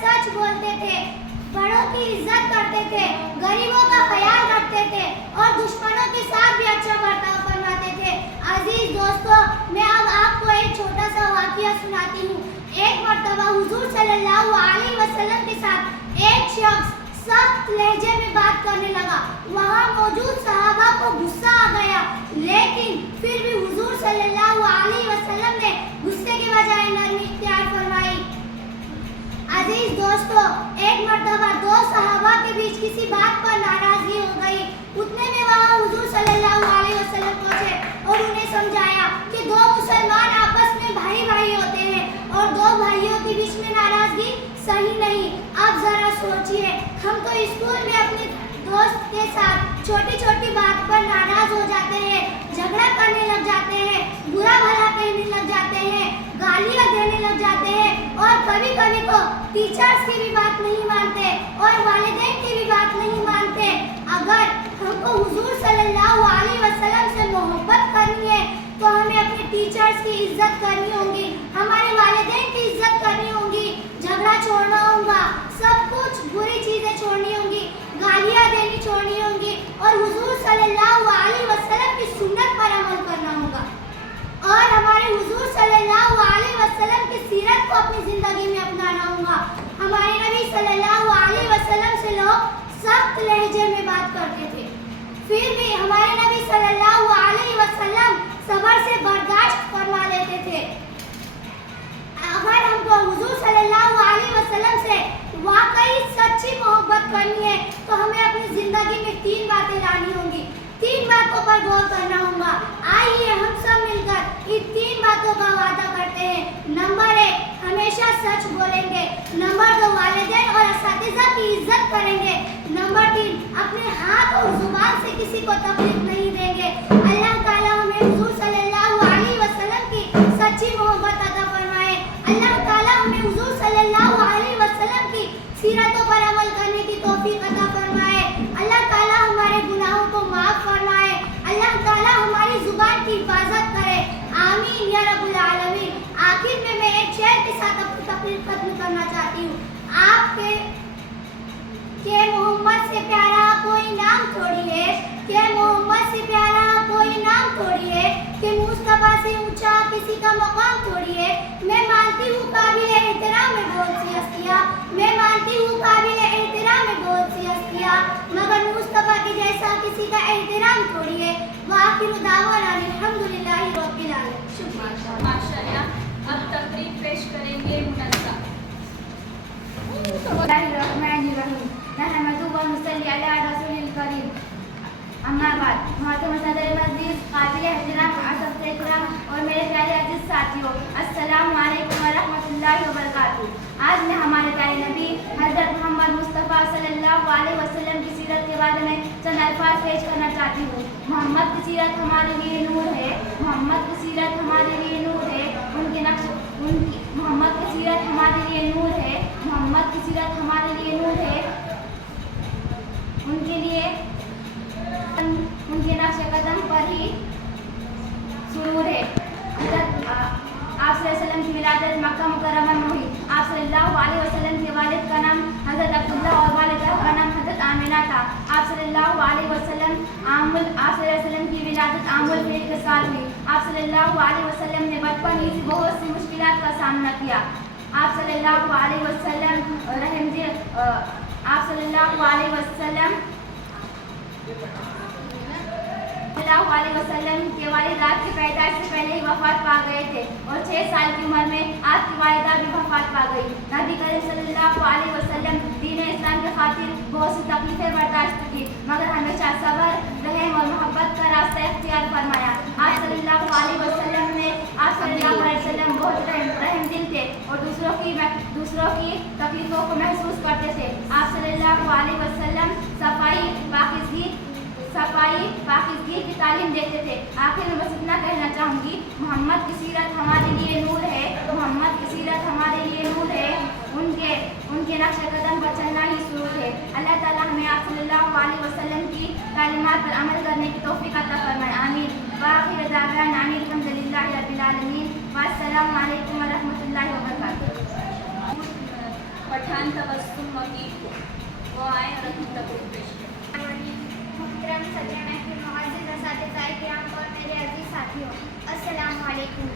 सच बोलते थे, बड़ों की इज्जत करते थे, गरीबों का ख्याल रखते थे और दुश्मनों के साथ भी अच्छा बर्ताव फरमाते थे। अजीज दोस्तों, मैं अब आपको एक छोटा सा वाक़या सुनाती हूँ। एक मर्तबा हुजूर सल्लल्लाहु अलैहि वसल्लम के साथ एक शख्स सख्त लहजे में बात करने लगा। वहाँ मौजूद सहाबा को गुस्सा आ गया, लेकिन फिर भी हुजूर सल्लल्लाहु अलैहि वसल्लम ने गुस्से के बजाय नरमी इख्तियार फरमाई। अजीज दोस्तों, एक मर्तबा दो सहाबा के बीच किसी बात पर नाराजगी हो गई। उतने में वहाँ हुजूर सल्लल्लाहु अलैहि वसल्लम पहुँचे और उन्हें समझाया कि दो मुसलमान आपस में भाई भाई होते हैं और दो भाइयों के बीच में नाराजगी सही नहीं। अब जरा सोचिए, हम तो स्कूल में अपने दोस्त के साथ छोटी छोटी बात पर नाराज हो जाते हैं, झगड़ा करने लग जाते हैं, बुरा भला कहने लग जाते हैं, गालियाँ देने लग जाते हैं और कभी कभी तो टीचर्स की भी बात नहीं मानते और वालिदैन की भी बात नहीं मानते। अगर हमको हुजूर सल्लल्लाहु अलैहि वसल्लम से मोहब्बत करनी है तो हमें अपने टीचर्स की इज्जत करनी होगी, हमारे वालिदैन की इज्जत करनी होगी, झगड़ा छोड़ना होगा, सब कुछ बुरी चीज़ें छोड़नी होंगी, गालियाँ देनी छोड़नी होंगी और हुजूर सल्लल्लाहु अलैहि वसल्लम की सुन्नत पर अमल करना होगा और हमारे हुजूर सल्लल्लाहु अलैहि वसल्लम की सीरत को अपनी ज़िंदगी में अपनाना होगा। हमारे नबी सल्लल्लाहु अलैहि वसल्लम से लोग सख्त लहजे में बात करते थे, फिर भी हमारे नबी सल्लल्लाहु अलैहि वसल्लम सब्र से बर्दाश्त फरमा लेते थे। अगर हमको हुजूर सल्लल्लाहु अलैहि वसल्लम से वाकई सच्ची मोहब्बत करनी है तो हमें अपनी ज़िंदगी में तीन बातें लानी होंगी, तीन बातों पर गौर करना होगा। आइए हम सब मिलकर इन तीन बातों का वादा करते हैं। नंबर 1, हमेशा सच बोलेंगे। नंबर 2, वालिदैन और असातिज़ा की इज्जत करेंगे। नंबर 3, अपने हाथ और जुबान से किसी को तकलीफ नहीं देंगे। अल्लाह ताला हमें हुजूर सल्लल्लाहु अलैहि वसल्लम की सच्ची मोहब्बत अता फरमाए। अल्लाह ताला हमें हुजूर सल्लल्लाहु अलैहि वसल्लम की सीरतों पर अमल करने की तौफीक अता फरमाए। अल्लाह ताला हमारे गुनाहों को माफ़ फरमाए। अल्लाह ताला हमारी जुबान की हिफाजत करे। आमीन या रब्बुल आलमीन। आखिर में मैं एक शेर के साथ अपनी तकरीर खत्म करना चाहती हूँ। आपके मोहम्मद से प्यारा कोई नाम थोड़ी है, के मोहम्मद से प्यारा कोई नाम थोड़ी है, कि मुस्तफा से ऊंचा किसी का मकाम थोड़ी है। मैं मानती हूँ काबिल एहतराम है बहुत सी हस्तियाँ, मैं मानती हूँ काबिल एहतराम है बहुत सी हस्तियाँ, मगर मुस्तफा के जैसा किसी का एहतराम थोड़ी है। वाखिर दावाना अल्हम्दुलिल्लाहि रब्बिल आलमीन। माशाअल्लाह। अब तकरीर पेश करेंगे मुनस्सा। अम्मा बाद मोहतरम सदर मजलिस, काबिल एहतराम असद इकराम और मेरे प्यारे अजीज साथियों, अस्सलामु अलैकुम व रहमतुल्लाहि व बरकातुहू। आज मैं हमारे प्यारे नबी हज़रत मोहम्मद मुस्तफ़ा सल्लल्लाहु अलैहि वसल्लम की सीरत के बारे में चंद अल्फाज पेश करना चाहती हूँ। मोहम्मद की सीरत हमारे लिए नूर है, मोहम्मद की सीरत हमारे लिए नूर है, मोहम्मद की सीरत हमारे लिए नूर है, मोहम्मद की सीरत हमारे लिए नूर है। उनके नक्श कदम पर ही सुरूर है। हज़रत आप सल्लल्लाहु अलैहि वसल्लम की विलादत मक्का मुकर्रमा में हुई। आप सल्लल्लाहु अलैहि वसल्लम के वालिद का नाम हज़रत अब्दुल्ला और वालिदा का नाम हज़रत आमिना था। आप सल्लल्लाहु अलैहि वसल्लम की विलादत आमुल फील के साल हुई। आप सल्लल्लाहु अलैहि वसल्लम ने बचपन ही से बहुत सी मुश्किलात का सामना किया। आप सल्लल्लाहु अलैहि वसल्लम के वालिद आपकी पैदाइश से पहले ही वफात पा गए थे और 6 साल की उम्र में आपकी वालिदा भी वफात पा गई। नबी करीम सल्लल्लाहु अलैहि वसल्लम दीन इस्लाम के खातिर बहुत सी तकलीफें बर्दाश्त की, मगर हमेशा सब्र, रहम और मोहब्बत का रास्ता इख्तियार फरमाया। आप सल्लल्लाहु अलैहि वसल्लम बहुत रहमदिल थे और दूसरों की तकलीफों को महसूस करते थे। आप सल्लल्लाहु अलैहि वसल्लम पाकिज़गी की तालीम देते थे। आखिर में बस इतना कहना चाहूँगी, मोहम्मद की सीरत हमारे लिए नूर है, मोहम्मद की सीरत हमारे लिए नूर है, उनके नक्श कदम पर चलना ही सुरूर है। अल्लाह ताला हमें आप सल्लल्लाहु अलैहि वसल्लम की तालीमात पर अमल करने की तौफीक अता फरमाए। आमीन। वाखिर दावाना अनिल हम्दुलिल्लाहि रब्बिल आलमीन। वस्सलामु अलैकुम व रहमतुल्लाहि व बरकातुहू। मान तबस्सुम वकील को, वो आए और अपनी तकरीर पेश करें। मोहतरम सदर महफिल, मुअज़्ज़िज़ असातिज़ाए किराम और मेरे अजीज साथियों, अस्सलाम वालेकुम।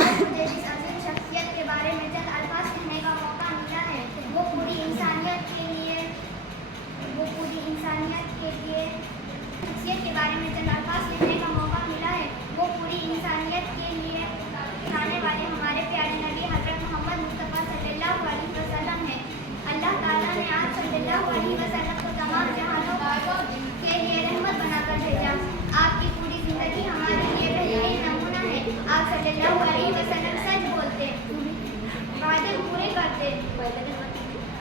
आज मुझे जिस अजीम शख्सियत के बारे में चंद अल्फाज कहने का मौका मिला है, वो पूरी इंसानियत के लिए शख्सियत के बारे में चंद अल्फाज कहने का मौका मिला है, वो पूरी इंसानियत के लिए आने वाले हमारे प्यारे नबी हज़रत मोहम्मद मुस्तफ़ा सल्लल्लाहु अलैहि वसल्लम हैं। अल्लाह ताला ने आप सल्लल्लाहु अलैहि वसल्लम को तमाम जहानों के लिए रहमत बनाकर भेजा। आपकी पूरी ज़िंदगी हमारे लिए बेहतरीन नमूना है। आप सल्लल्लाहु अलैहि वसल्लम सच बोलते, वादे पूरे करते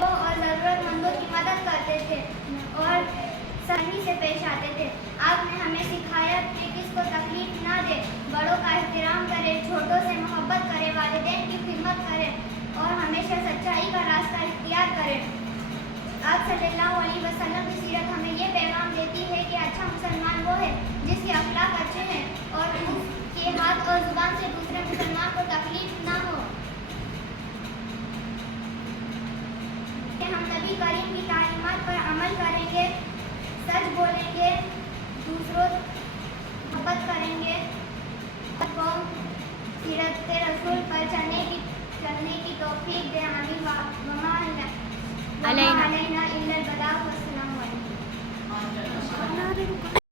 और ज़रूरतमंदों की मदद करते थे और सही से पेश आते थे। आपने हमें सिखाया कि किसको तकलीफ ना दे, बड़ों का एहतराम करे, छोटों से मोहब्बत करे, वालिदैन की खिदमत करे और हमेशा सच्चाई का रास्ता इख्तियार करे। आप सल्लल्लाहु अलैहि वसल्लम की सीरत हमें ये पैगाम देती है कि अच्छा मुसलमान वो है जिसके अखलाक अच्छे हैं और उसके हाथ और जुबान से दूसरे मुसलमान को तकलीफ ना हो। कि हम नबी करीम की तालीमात पर अमल करेंगे, सच बोलेंगे, दूसरों मोहब्बत करेंगे, कौम सीरत रसूल पर चलने की तौफीक दे। आमीन। वमा अलैना इल्लल बलाग। वस्सलामु अलैकुम।